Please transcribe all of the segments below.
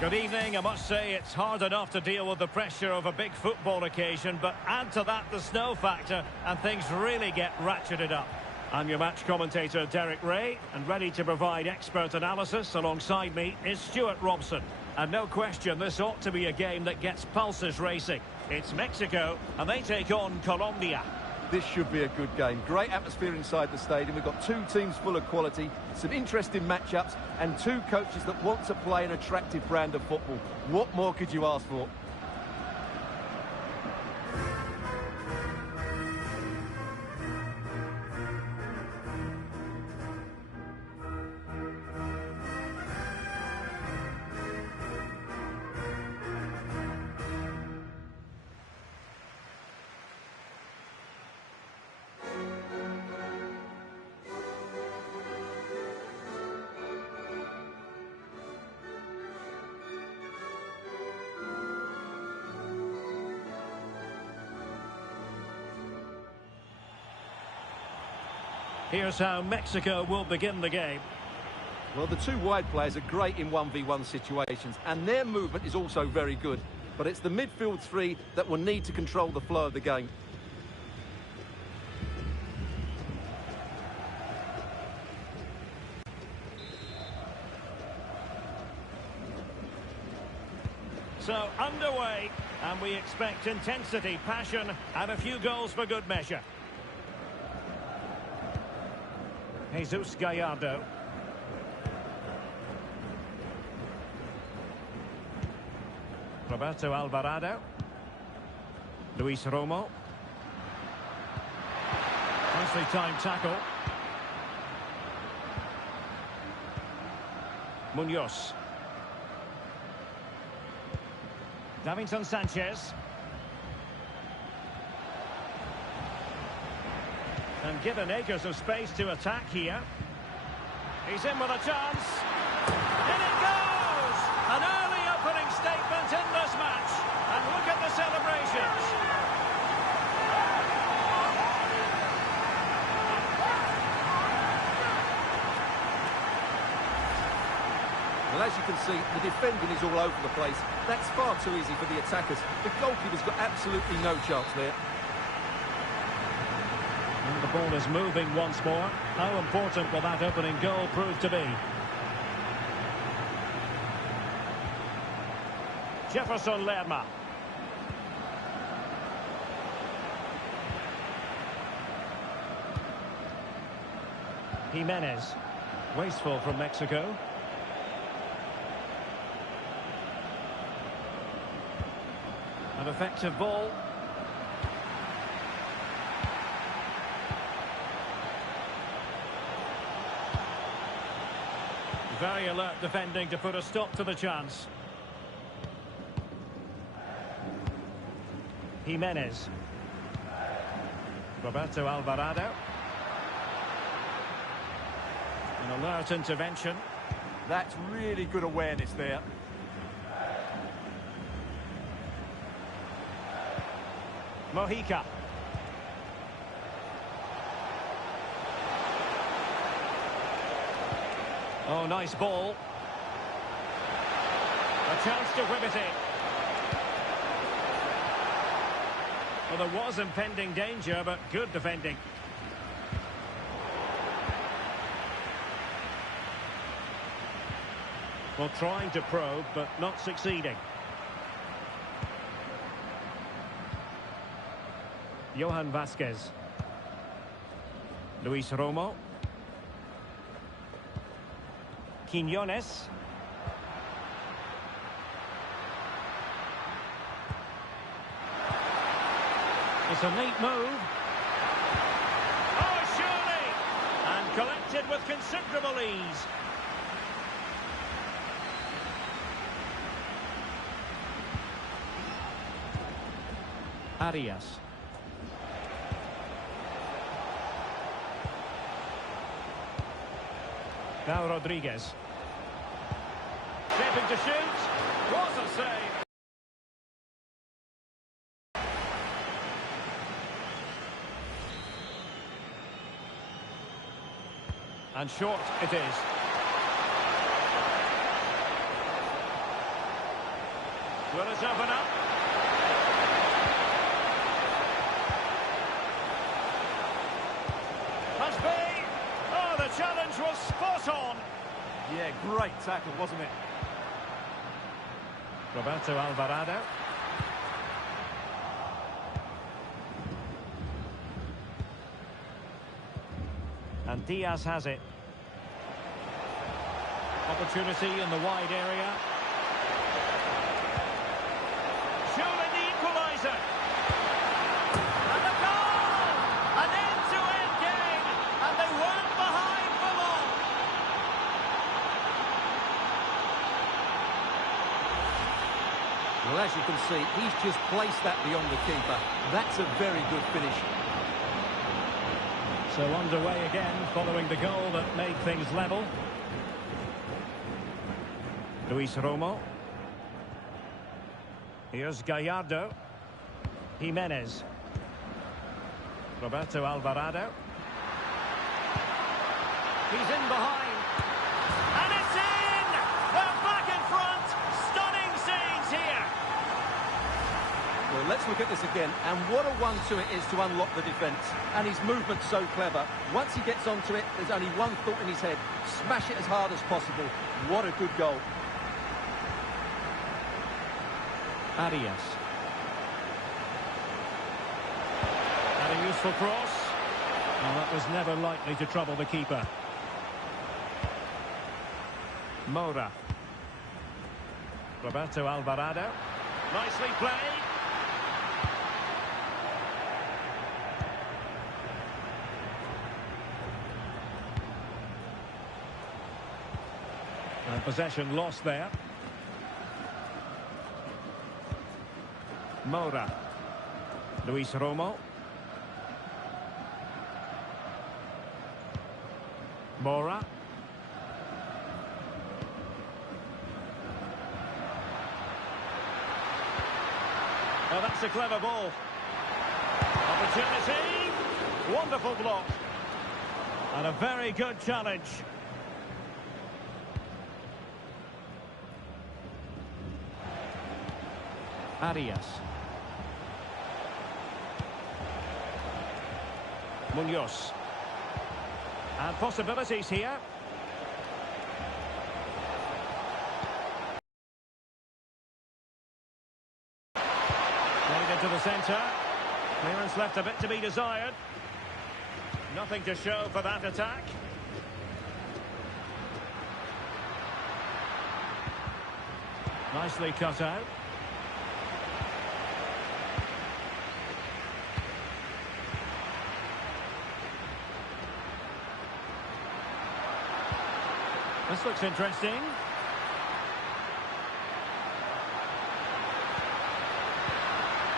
Good evening. I must say it's hard enough to deal with the pressure of a big football occasion, but add to that the snow factor and things really get ratcheted up. I'm your match commentator Derek Ray, and ready to provide expert analysis alongside me is Stuart Robson. And no question, this ought to be a game that gets pulses racing. It's Mexico, and they take on Colombia. This should be a good game. Great atmosphere inside the stadium. We've got two teams full of quality, some interesting matchups, and two coaches that want to play an attractive brand of football. What more could you ask for? Here's how Mexico will begin the game. Well, the two wide players are great in 1v1 situations, and their movement is also very good. But it's the midfield three that will need to control the flow of the game. So, underway, and we expect intensity, passion, and a few goals for good measure. Jesus Gallardo. Roberto Alvarado. Luis Romo. Nicely timed tackle. Munoz. Davinson Sanchez. And given acres of space to attack here. He's in with a chance. In it goes! An early opening statement in this match. And look at the celebrations. Well, as you can see, the defending is all over the place. That's far too easy for the attackers. The goalkeeper's got absolutely no chance there. And the ball is moving once more. How important will that opening goal prove to be? Jefferson Lerma. Jimenez. Wasteful from Mexico. An effective ball. Very alert defending to put a stop to the chance. Jimenez. Roberto Alvarado. An alert intervention. That's really good awareness there. Mojica. Oh, nice ball. A chance to whip it in. Well, there was impending danger, but good defending. Well, trying to probe, but not succeeding. Johan Vasquez. Luis Romo. Quiñones. It's a neat move. Oh, surely! And collected with considerable ease. Arias. Now Rodriguez. Shaping to shoot. Was a save. And short it is. Will it open up? Must be. Oh, the challenge was spot on. Yeah, great tackle, wasn't it? Roberto Alvarado. And Diaz has it. Opportunity in the wide area. Surely the equaliser. And the goal! An end-to-end game. And they weren't behind for long. Well, as you can see, he's just placed that beyond the keeper. That's a very good finish. So underway again, following the goal that made things level. Luis Romo. Here's Gallardo. Jimenez. Roberto Alvarado. He's in behind. And it's in! They're back in front! Stunning scenes here! Well, let's look at this again. And what a 1-2 it is to unlock the defence. And his movement's so clever. Once he gets onto it, there's only one thought in his head. Smash it as hard as possible. What a good goal. Arias. And a useful cross. Well, that was never likely to trouble the keeper. Moura. Roberto Alvarado. Nicely played. And possession lost there. Moura. Luis Romo. Moura. Oh, that's a clever ball. Opportunity. Wonderful block. And a very good challenge. Arias. Munoz. And possibilities here. Played into the centre. Clearance left a bit to be desired. Nothing to show for that attack. Nicely cut out. This looks interesting.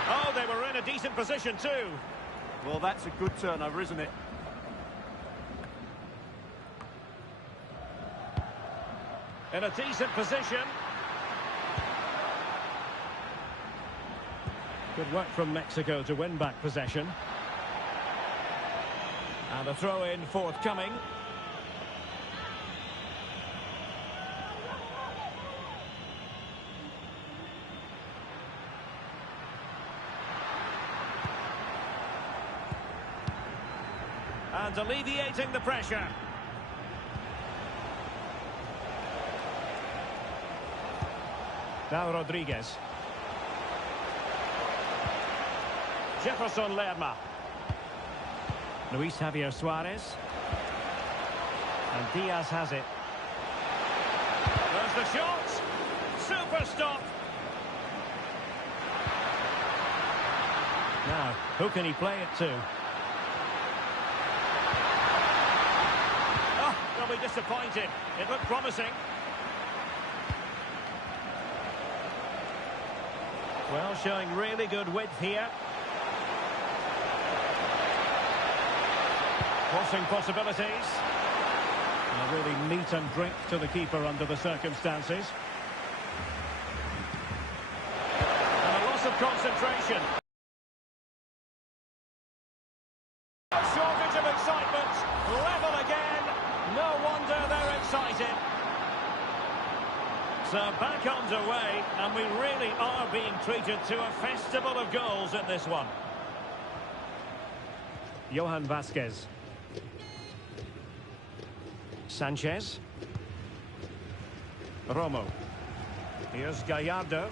Oh, they were in a decent position too. Well, that's a good turnover, isn't it? In a decent position. Good work from Mexico to win back possession. And a throw-in forthcoming. And alleviating the pressure. Now Rodriguez. Jefferson Lerma. Luis Javier Suarez. And Diaz has it. There's the shot. Super stop. Now, who can he play it to? They'll be disappointed. It looked promising. Well, showing really good width here. Crossing possibilities. And really meat and drink to the keeper under the circumstances. And a loss of concentration. A shortage of excitement. Level again. No wonder they're excited. So back underway, and we really are being treated to a festival of goals in this one. Johan Vasquez. Sanchez. Romo. Here's Gallardo.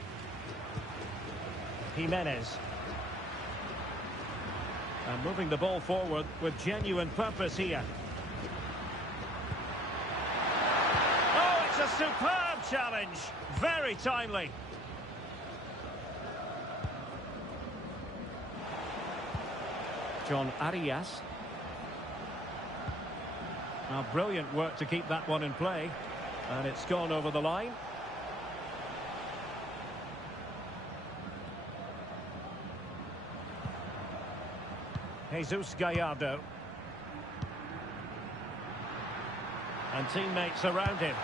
Jimenez. And moving the ball forward with genuine purpose here. Oh, it's a superb challenge. Very timely. John Arias. Now, brilliant work to keep that one in play. And it's gone over the line. Jesus Gallardo. And teammates around him.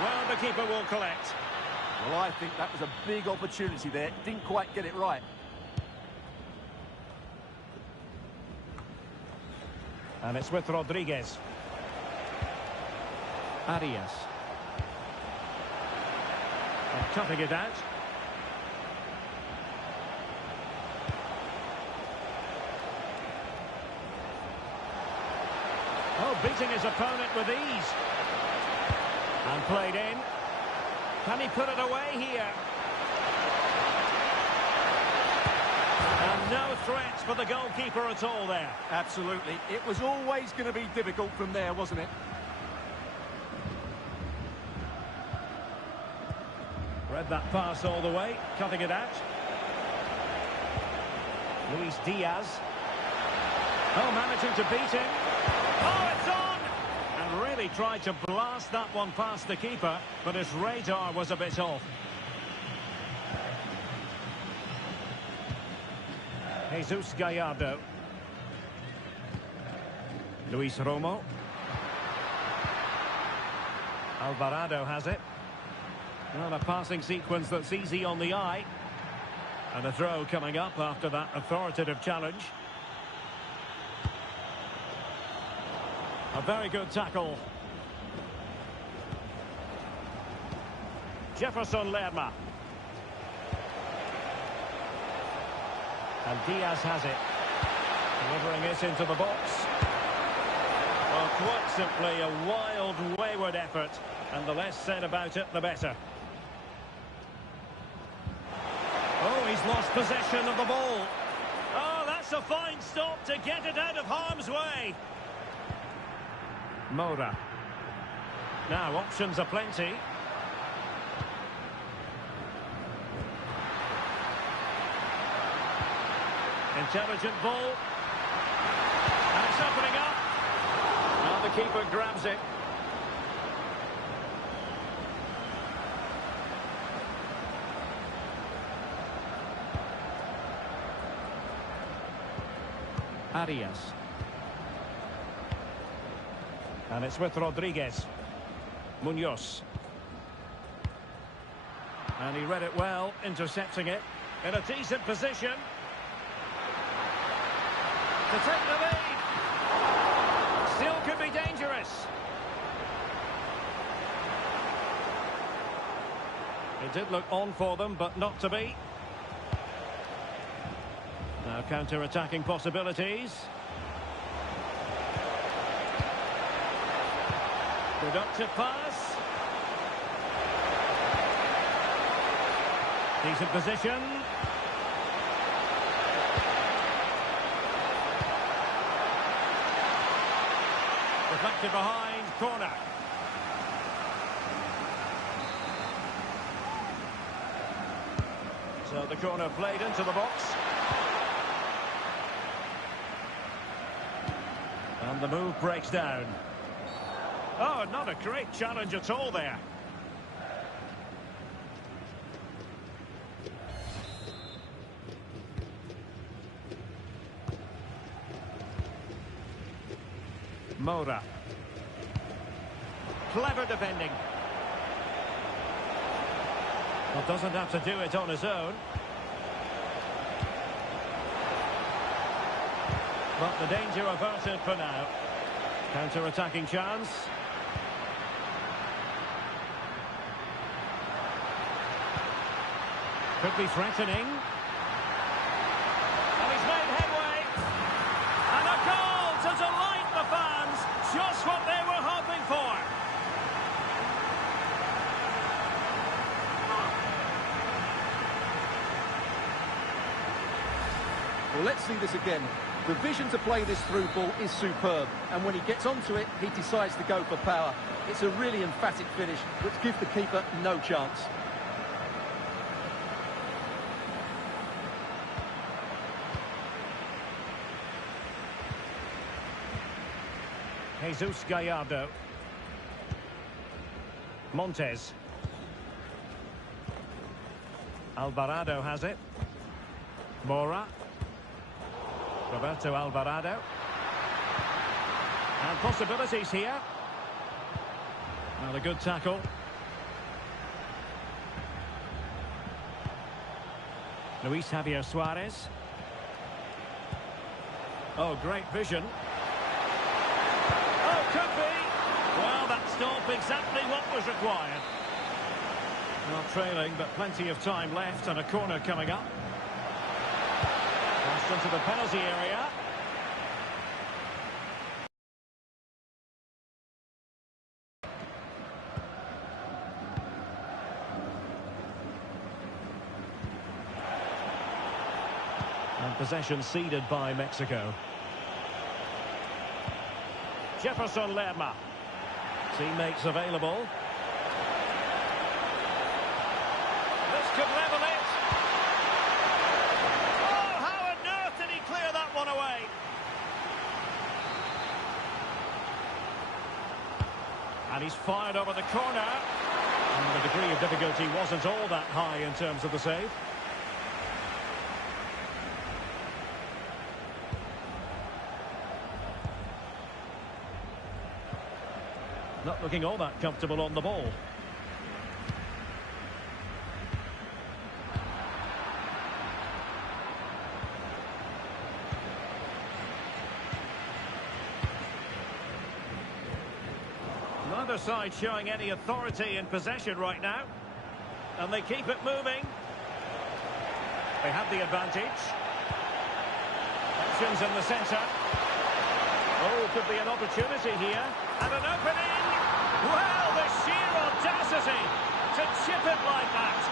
Well, the keeper will collect. Well, I think that was a big opportunity there. Didn't quite get it right. And it's with Rodriguez. Arias. And cutting it out. Oh, beating his opponent with ease. And played in. Can he put it away here? And no threats for the goalkeeper at all there. Absolutely. It was always going to be difficult from there, wasn't it? Read that pass all the way, cutting it out. Luis Diaz. Oh, managing to beat him. Oh, it's on! And really tried to blast that one past the keeper, but his radar was a bit off. Jesus Gallardo. Luis Romo. Alvarado has it. Well, a passing sequence that's easy on the eye. And a throw coming up after that authoritative challenge. A very good tackle. Jefferson Lerma. And Diaz has it. Delivering it into the box. Well, quite simply a wild, wayward effort. And the less said about it, the better. Oh, he's lost possession of the ball. Oh, that's a fine stop to get it out of harm's way. Moura. Now, options are plenty. Intelligent ball. And it's opening up. Now the keeper grabs it. Arias. And it's with Rodriguez. Munoz. And he read it well, intercepting it. In a decent position. To take the lead. Still could be dangerous. It did look on for them, but not to be. Now counter-attacking possibilities. Productive pass. Decent position. Deflected behind, corner. So the corner played into the box. And the move breaks down. Oh, not a great challenge at all there. Moura. Clever defending. Well, doesn't have to do it on his own. But the danger averted for now. Counter-attacking chance. Could be threatening. And he's made headway. And a goal to delight the fans. Just what they were hoping for. Well, let's see this again. The vision to play this through ball is superb, and when he gets onto it, he decides to go for power. It's a really emphatic finish, which gives the keeper no chance. Jesus Gallardo. Montes. Alvarado has it. Mora. Roberto Alvarado. And possibilities here. Well, a good tackle. Luis Javier Suarez. Oh, great vision. Oh, could be. Well, that stopped exactly what was required. Not trailing, but plenty of time left and a corner coming up. Passed into the penalty area. And possession ceded by Mexico. Jefferson Lerma. Teammates available. This could level it. Oh, how on earth did he clear that one away? And he's fired over the corner. And the degree of difficulty wasn't all that high in terms of the save. Not looking all that comfortable on the ball. Neither side showing any authority in possession right now. And they keep it moving. They have the advantage. Options in the centre. Oh, could be an opportunity here. And an opening. Well, the sheer audacity to chip it like that.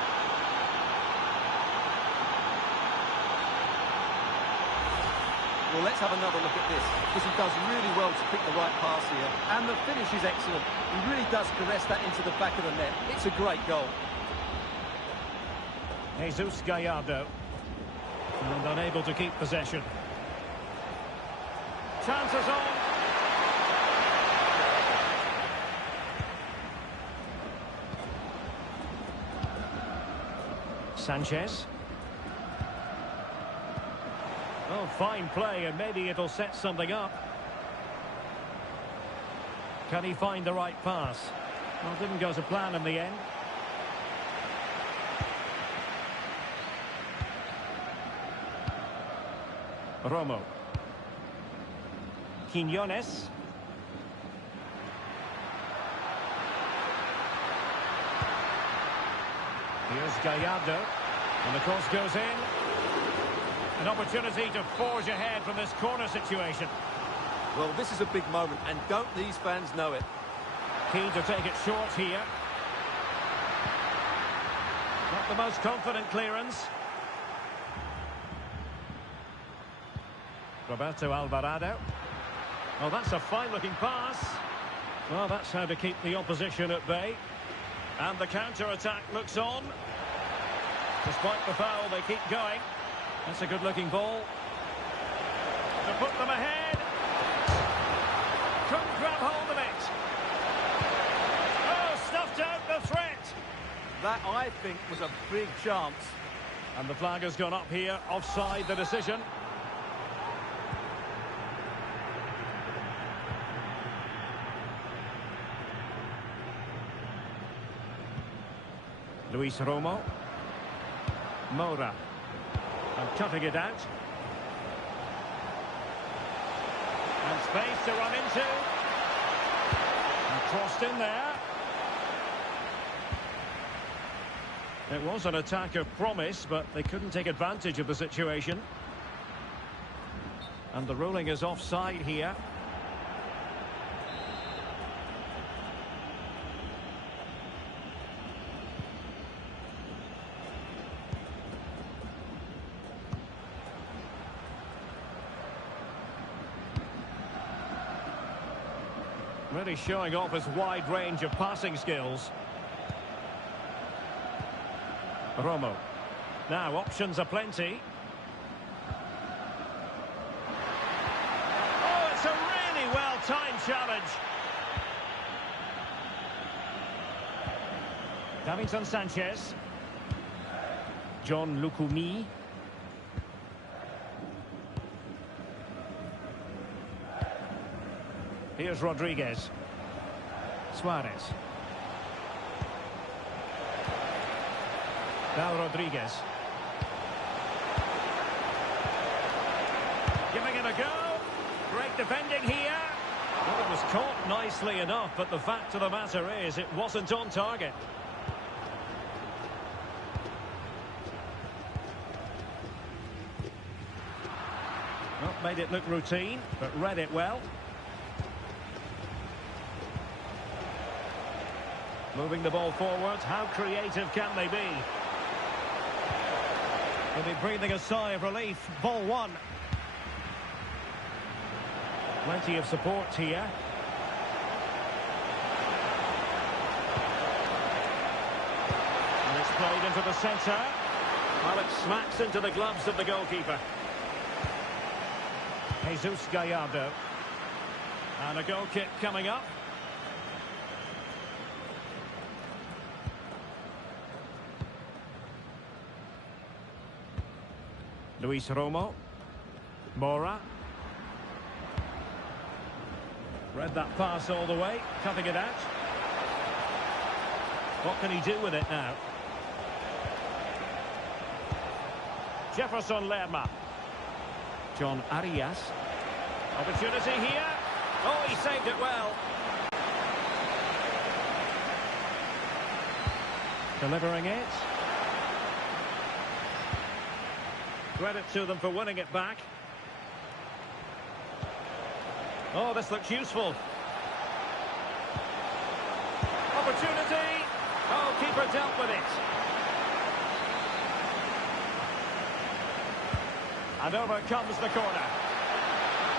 Well, let's have another look at this, because he does really well to pick the right pass here. And the finish is excellent. He really does caress that into the back of the net. It's a great goal. Jesus Gallardo. And unable to keep possession. Chances on. Sanchez. Oh, fine play, and maybe it'll set something up. Can he find the right pass? Well, didn't go to plan in the end. Romo. Quiñones. Here's Gallardo. And the cross goes in. An opportunity to forge ahead from this corner situation. Well, this is a big moment, and don't these fans know it? Keen to take it short here. Not the most confident clearance. Roberto Alvarado. Well, that's a fine-looking pass. Well, that's how to keep the opposition at bay. And the counter-attack looks on. Despite the foul, they keep going. That's a good-looking ball. To put them ahead. Couldn't grab hold of it. Oh, stuffed out the threat. That, I think, was a big chance. And the flag has gone up here, offside the decision. Luis Romo. Mora. And cutting it out. And space to run into. Crossed in there. It was an attack of promise, but they couldn't take advantage of the situation. And the ruling is offside here. Really showing off his wide range of passing skills. Romo. Now options are plenty. Oh, it's a really well-timed challenge. Davinson Sanchez. John Lukumi. Here's Rodriguez. Suarez. Now Rodriguez. Giving it a go. Great defending here. Well, it was caught nicely enough, but the fact of the matter is it wasn't on target. Well, made it look routine, but read it well. Moving the ball forward, how creative can they be? They'll be breathing a sigh of relief. Ball one. Plenty of support here. And it's played into the centre. Well, it smacks into the gloves of the goalkeeper. Jesus Gallardo. And a goal kick coming up. Luis Romo. Mora. Read that pass all the way, cutting it out. What can he do with it now? Jefferson Lerma. John Arias. Opportunity here. Oh, he saved it well. Delivering it. Credit to them for winning it back. Oh, this looks useful. Opportunity. Oh, keeper dealt with it. And over comes the corner.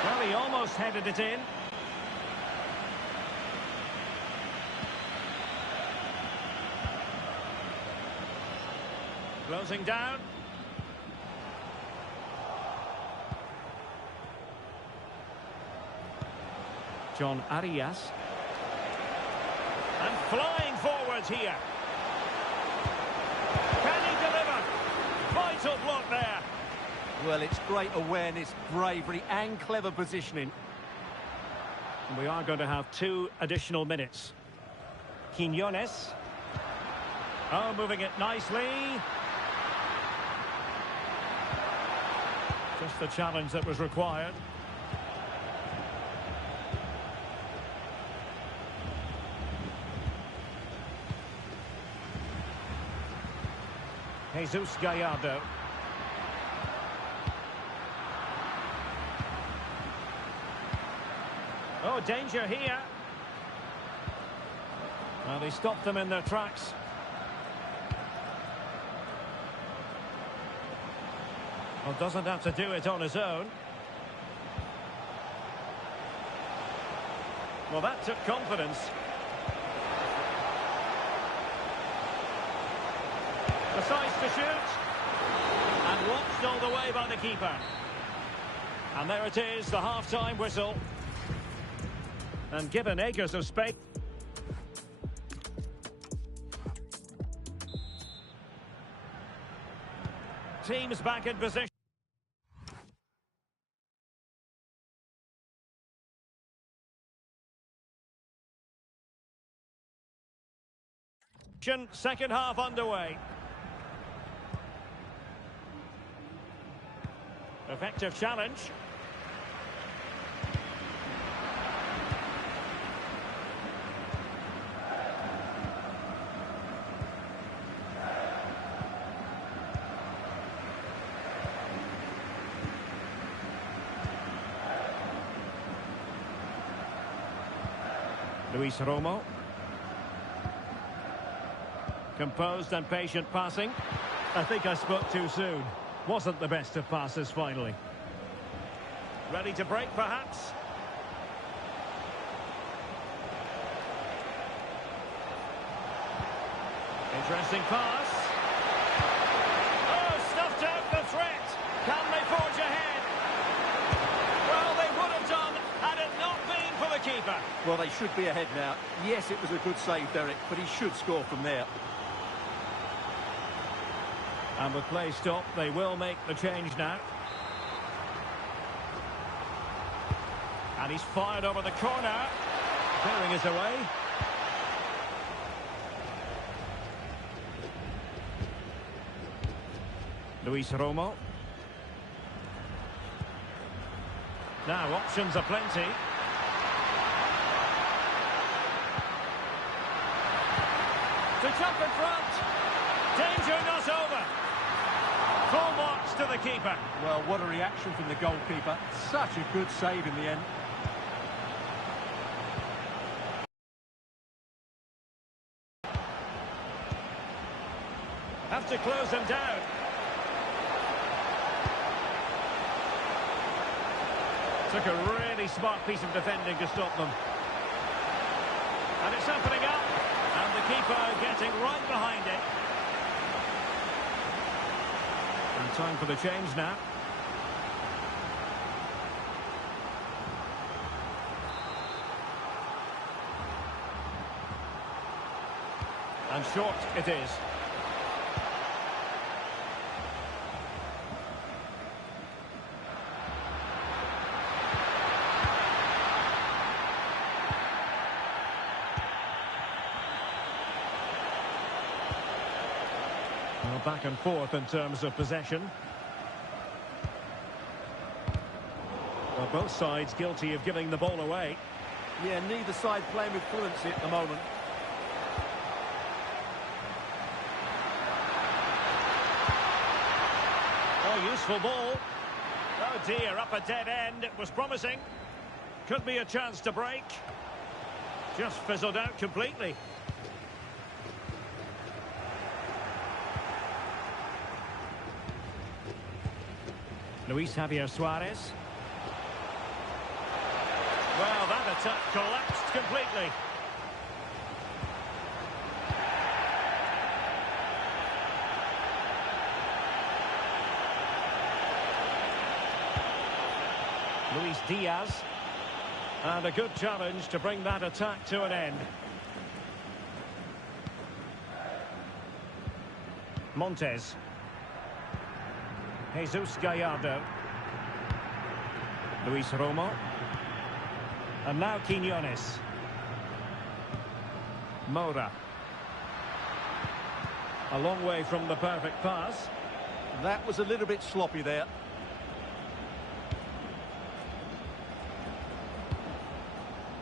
Well, he almost headed it in. Closing down. John Arias. And flying forwards here. Can he deliver? Vital block there. Well, it's great awareness, bravery and clever positioning. And we are going to have 2 additional minutes. Quinones. Oh, moving it nicely. Just the challenge that was required. Jesus Gallardo. Oh, danger here. Well, they stopped them in their tracks. Well, doesn't have to do it on his own. Well, that took confidence. Decides to shoot. And watched all the way by the keeper. And there it is, the half-time whistle. And given acres of space. Teams back in position. Second half underway. Effective challenge. Luis Romo. Composed and patient passing. I think I spoke too soon. Wasn't the best of passes finally. Ready to break perhaps? Interesting pass. Oh, snuffed out the threat. Can they forge ahead? Well, they would have done had it not been for the keeper. Well, they should be ahead now. Yes, it was a good save, Derek, but he should score from there. And with play stopped, they will make the change now. And he's fired over the corner. Clearing is away. Luis Romo. Now, options are plenty. To jump in front. Danger not over. Full marks to the keeper. Well, what a reaction from the goalkeeper. Such a good save in the end. Have to close them down. Took a really smart piece of defending to stop them. And it's opening up. And the keeper getting right behind it. And time for the change now. And short it is. Well, back and forth in terms of possession. Well, both sides guilty of giving the ball away. Yeah, neither side playing with fluency at the moment. Oh, useful ball. Oh dear, up a dead end. It was promising. Could be a chance to break. Just fizzled out completely. Luis Javier Suarez. Well, that attack collapsed completely. Luis Diaz. And a good challenge to bring that attack to an end. Montes. Jesus Gallardo. Luis Romo. And now Quiñones. Moura. A long way from the perfect pass. That was a little bit sloppy there.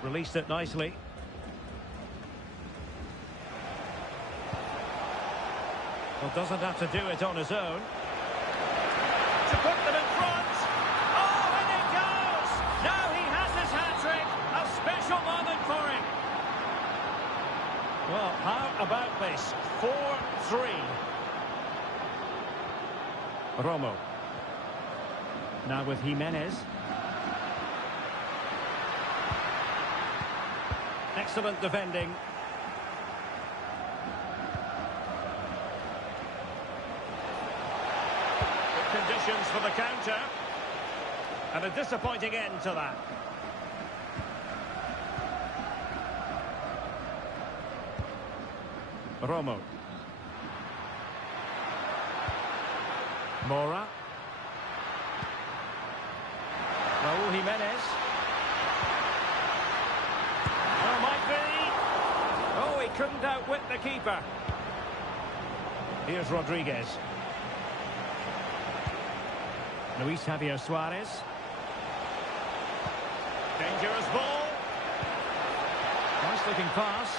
Released it nicely. Well, doesn't have to do it on his own. To put them in front. Oh, and it goes! Now he has his hat-trick. A special moment for him. Well, how about this? 4-3. Romo. Now with Jimenez. Excellent defending. Good conditions for the counter. And a disappointing end to that. Romo. Moura. Raúl Jimenez. Oh, might be. Oh, he couldn't outwit the keeper. Here's Rodriguez. Luis Javier Suarez. Dangerous ball. Nice looking pass.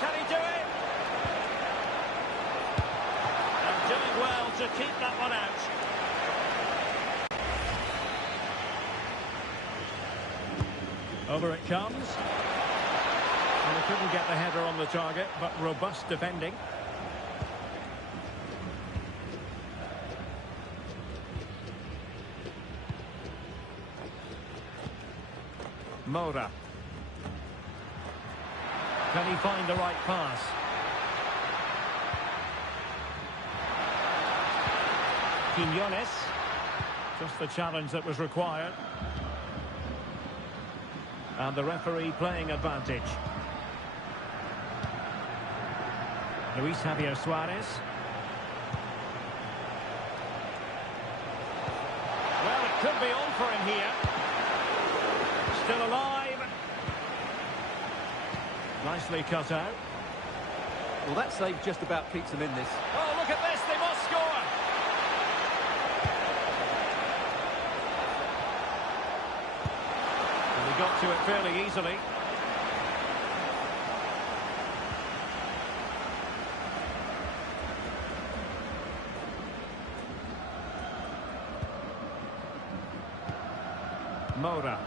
Can he do it? And doing well to keep that one out. Over it comes. Well, he couldn't get the header on the target, but robust defending. Moura. Can he find the right pass? Quiñones. Just the challenge that was required. And the referee playing advantage. Luis Javier Suarez. Well, it could be on for him here. Still alive. Nicely cut out. Well, that save just about keeps them in this. Oh, look at this. They must score. And he got to it fairly easily. Moura.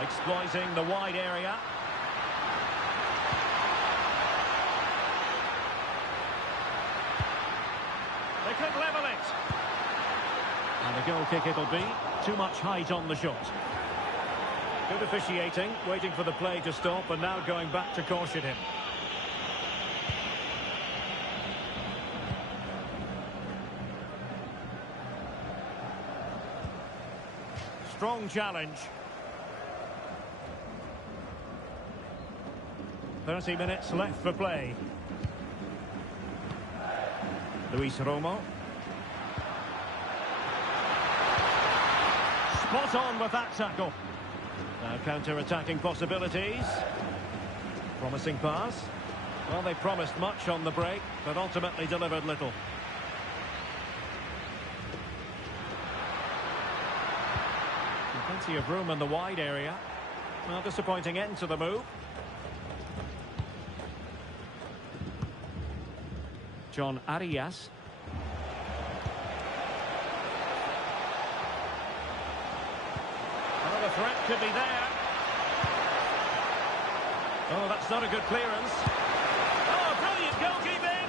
Exploiting the wide area. They could level it. And a goal kick it'll be. Too much height on the shot. Good officiating, waiting for the play to stop and now going back to caution him. Strong challenge. 30 minutes left for play. Luis Romo. Spot on with that tackle. Now counter-attacking possibilities. Promising pass. Well, they promised much on the break, but ultimately delivered little. Plenty of room in the wide area. Well, disappointing end to the move. John Arias. Well, the threat could be there. Oh, that's not a good clearance. Oh, brilliant goalkeeping!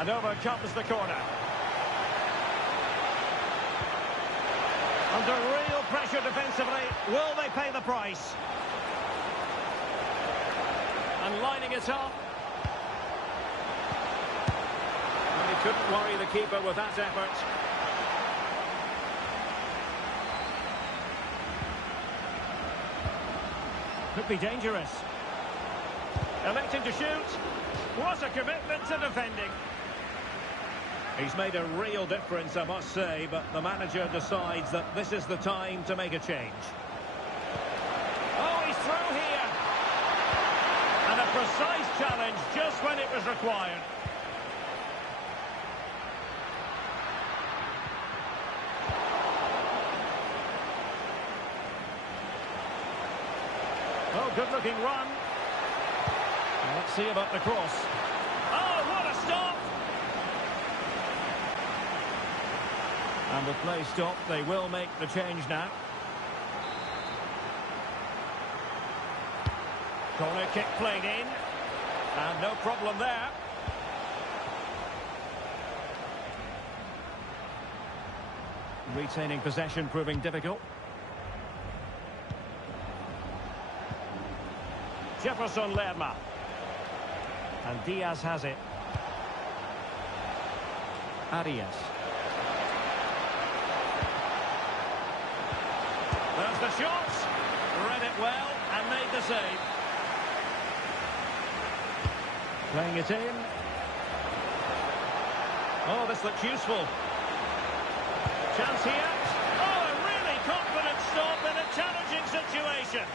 And over comes the corner. Under real pressure defensively, will they pay the price? And lining it up. And he couldn't worry the keeper with that effort. Could be dangerous. Electing to shoot. What a commitment to defending. He's made a real difference, I must say, but the manager decides that this is the time to make a change. Oh, he's through here. And a precise challenge just when it was required. Oh, good-looking run. Let's see about the cross. Oh, what a stop! And with play stopped, they will make the change now. Corner kick played in. And no problem there. Retaining possession proving difficult. Jefferson Lerma. And Diaz has it. Arias. There's the shot. Read it well and made the save. Playing it in. Oh, this looks useful. Chance here. Oh, a really confident stop in a challenging situation.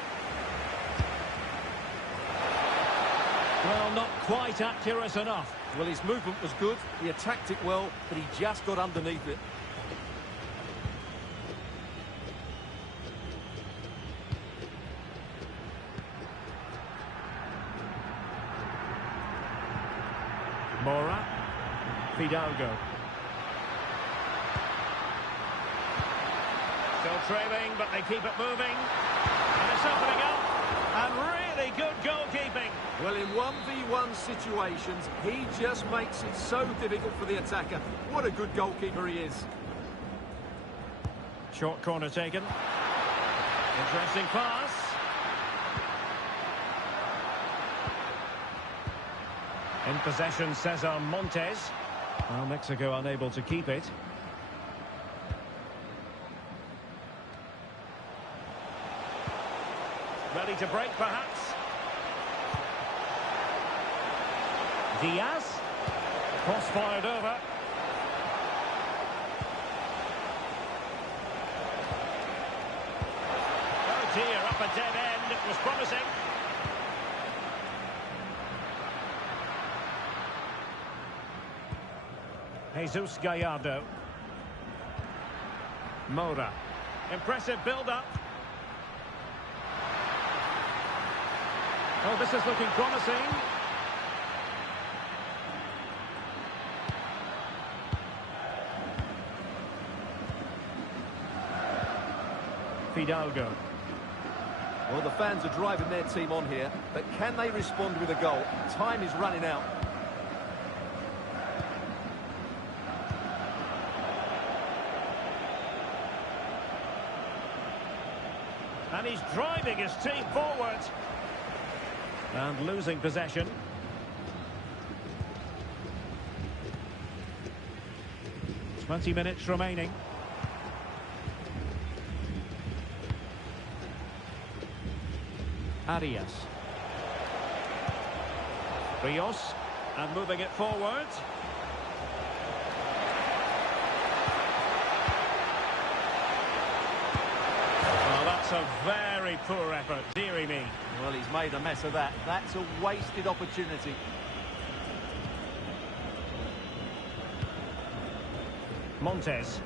Well, not quite accurate enough. Well, his movement was good. He attacked it well, but he just got underneath it. Moura. Fidalgo. Still trailing, but they keep it moving. And it's opening up. And really good goalkeeping. Well, in 1v1 situations, he just makes it so difficult for the attacker. What a good goalkeeper he is. Short corner taken. Interesting pass. In possession, Cesar Montes. Well, Mexico unable to keep it. Ready to break, perhaps. Diaz. Cross fired over. Oh dear, up a dead end. It was promising. Jesus Gallardo. Moura. Impressive build-up. Oh, this is looking promising. Fidalgo. Well, the fans are driving their team on here, but can they respond with a goal? Time is running out. And he's driving his team forward. And losing possession. Twenty minutes remaining. Arias. Rios. And moving it forward. Well, that's a very poor effort, dearie me. Well, he's made a mess of that. That's a wasted opportunity. Montes.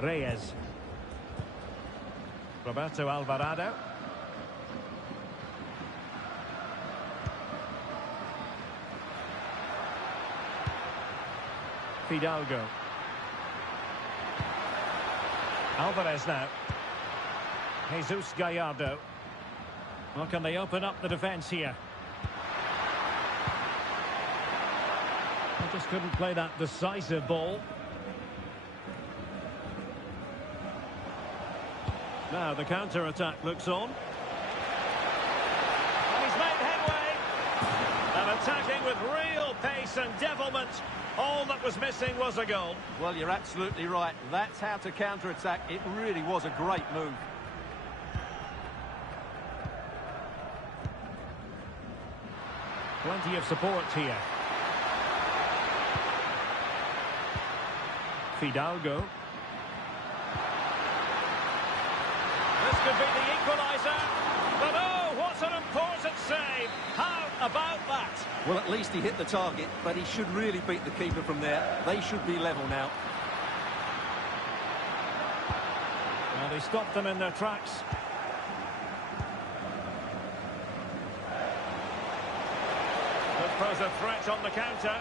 Reyes. Roberto Alvarado. Fidalgo. Alvarez now. Jesus Gallardo. Well, can they open up the defence here? They just couldn't play that decisive ball. Now the counter-attack looks on. And he's made headway. And attacking with real pace and devilment. All that was missing was a goal. Well, you're absolutely right. That's how to counter-attack. It really was a great move. Plenty of support here. Fidalgo. This could be the equaliser. But oh, what an important save. How about that? Well, at least he hit the target, but he should really beat the keeper from there. They should be level now. Well, they stopped them in their tracks. Could pose a threat on the counter.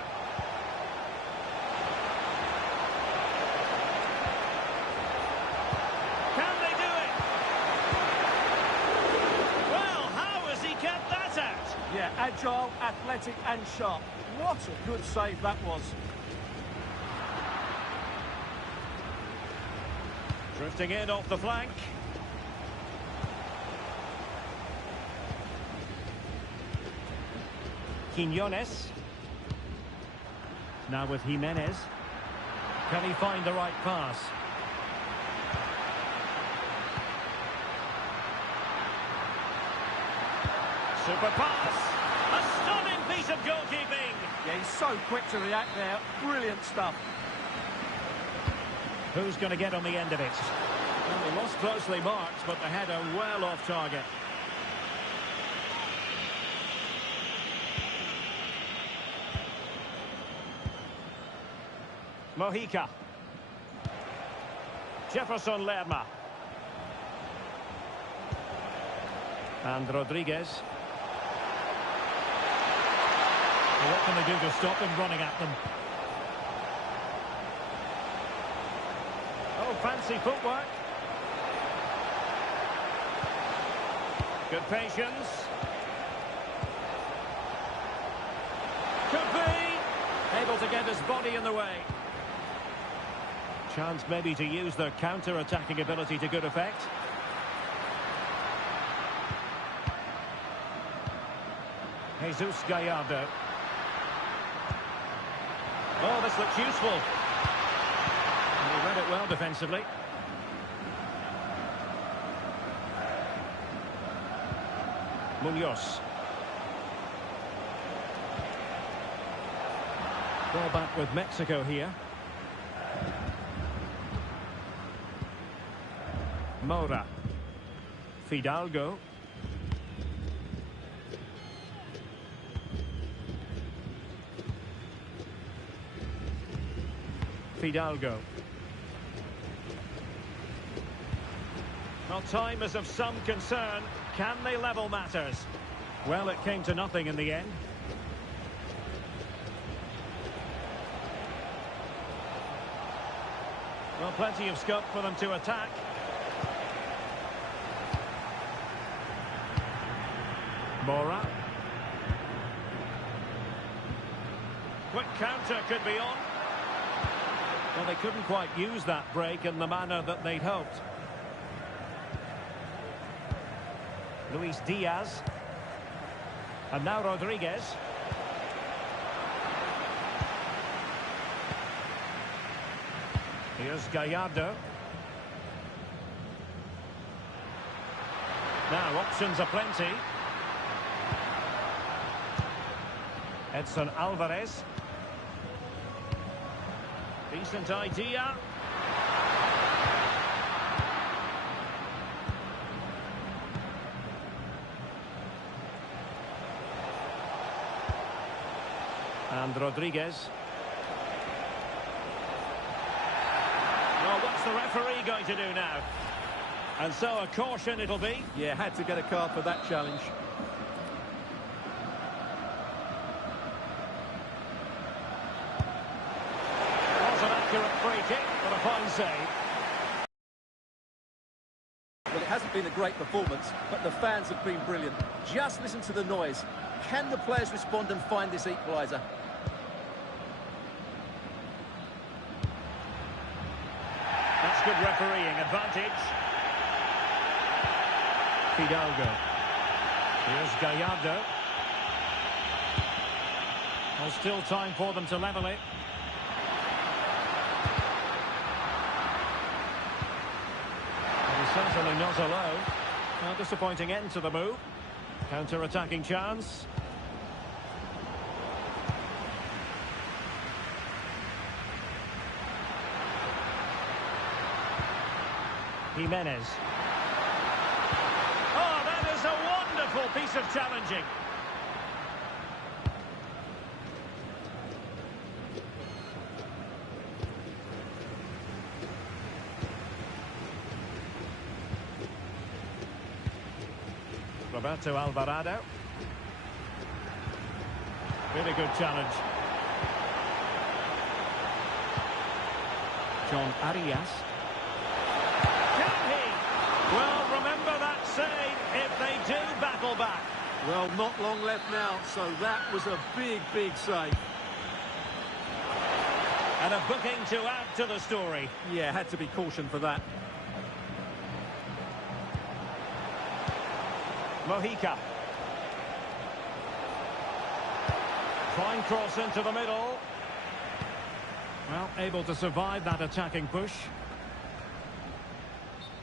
Can they do it? Well, how has he kept that out? Yeah, agile, athletic and sharp. What a good save that was. Drifting in off the flank. Quiñones. Now with Jimenez. Can he find the right pass? Super pass. A stunning piece of goalkeeping. Yeah, he's so quick to react there. Brilliant stuff. Who's going to get on the end of it? Well, the loss closely marked, but the header well off target. Mojica. Jefferson Lerma. And Rodriguez. What can they do to stop him running at them? fancy footwork. Good patience. Could be. Able to get his body in the way. Chance maybe to use their counter-attacking ability to good effect. Jesus Gallardo. Oh, this looks useful. And he read it well defensively. Munoz. Ball back with Mexico here. Moura. Fidalgo. Fidalgo. Well, time is of some concern. Can they level matters? Well, it came to nothing in the end. Well, plenty of scope for them to attack. Moura. Quick counter could be on. Well, they couldn't quite use that break in the manner that they'd hoped. Luis Diaz. And now Rodriguez. Here's Gallardo. Now, options are plenty. Edson Alvarez. Decent idea. And Rodriguez. Well, what's the referee going to do now? And so a caution it'll be. Yeah, had to get a card for that challenge. Was an accurate free kick, but a fine save. Well, it hasn't been a great performance, but the fans have been brilliant. Just listen to the noise. Can the players respond and find this equaliser? That's good refereeing advantage. Fidalgo. Here's Gallardo. Well, still time for them to level it. And he's certainly not alone. A disappointing end to the move. Counter-attacking chance. Jimenez. Oh, that is a wonderful piece of challenging. Roberto Alvarado. Really good challenge. John Arias. Well, remember that saying, if they do battle back. Well, not long left now, so that was a big, big save. And a booking to add to the story. Yeah, had to be cautioned for that. Mojica. Fine cross into the middle. Well, able to survive that attacking push.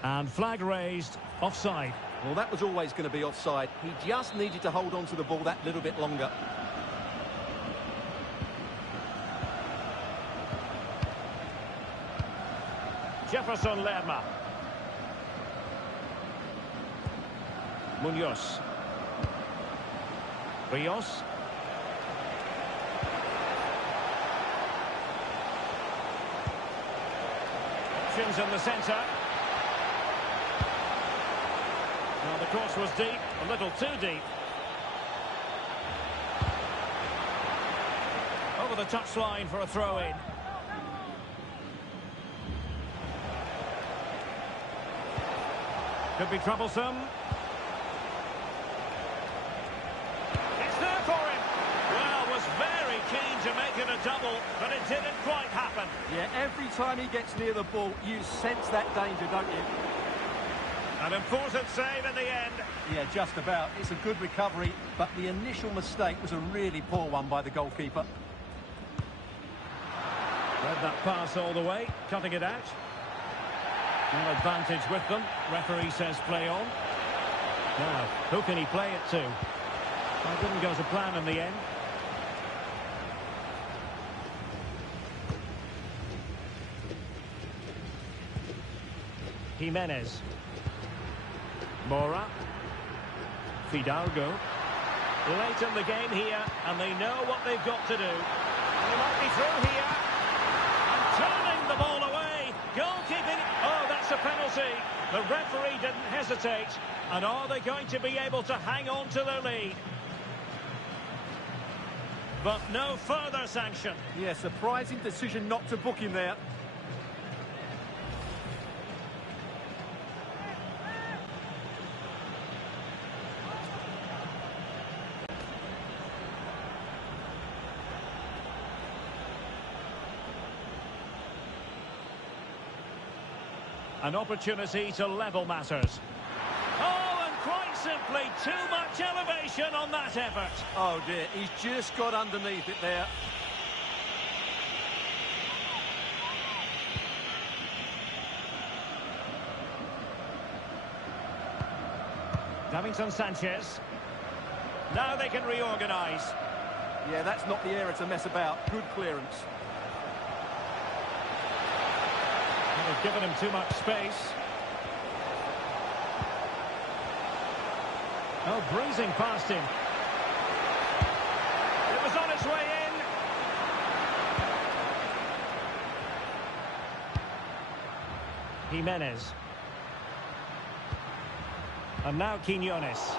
And flag raised, offside. Well, that was always going to be offside. He just needed to hold on to the ball that little bit longer. Jefferson Lerma. Munoz. Rios. Options in the centre. Now the cross was deep, a little too deep. Over the touchline for a throw-in. Could be troublesome. It's there for him. Well, was very keen to make it a double, but it didn't quite happen. Yeah, every time he gets near the ball, you sense that danger, don't you? An important save in the end. Yeah, just about. It's a good recovery, but the initial mistake was a really poor one by the goalkeeper. Read that pass all the way, cutting it out. No advantage with them. Referee says play on. Now, who can he play it to? That didn't go to plan in the end. Jimenez. Mora. Fidalgo. Late in the game here, and they know what they've got to do. And they might be through here. And turning the ball away. Goalkeeping. Oh, that's a penalty. The referee didn't hesitate. And are they going to be able to hang on to their lead? But no further sanction. Yeah, surprising decision not to book him there. An opportunity to level matters. Oh, and quite simply, too much elevation on that effort. Oh dear, he's just got underneath it there. Davinson Sanchez. Now they can reorganise. Yeah, that's not the area to mess about. Good clearance. They've given him too much space. Oh, breezing past him. It was on its way in. Jimenez. And now Quiñones.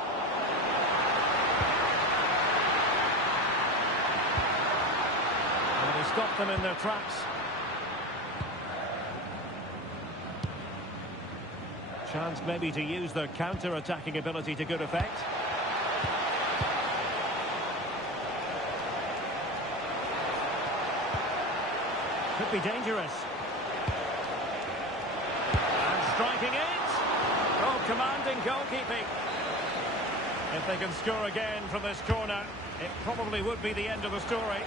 And he stopped them in their tracks. Chance maybe to use their counter-attacking ability to good effect. Could be dangerous. And striking it. Oh, commanding goalkeeping. If they can score again from this corner, it probably would be the end of the story.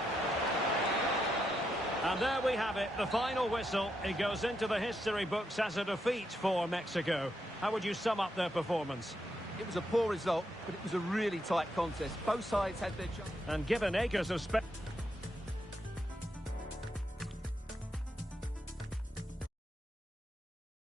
And there we have it, the final whistle. It goes into the history books as a defeat for Mexico. How would you sum up their performance? It was a poor result, but it was a really tight contest. Both sides had their chance. And given acres of space.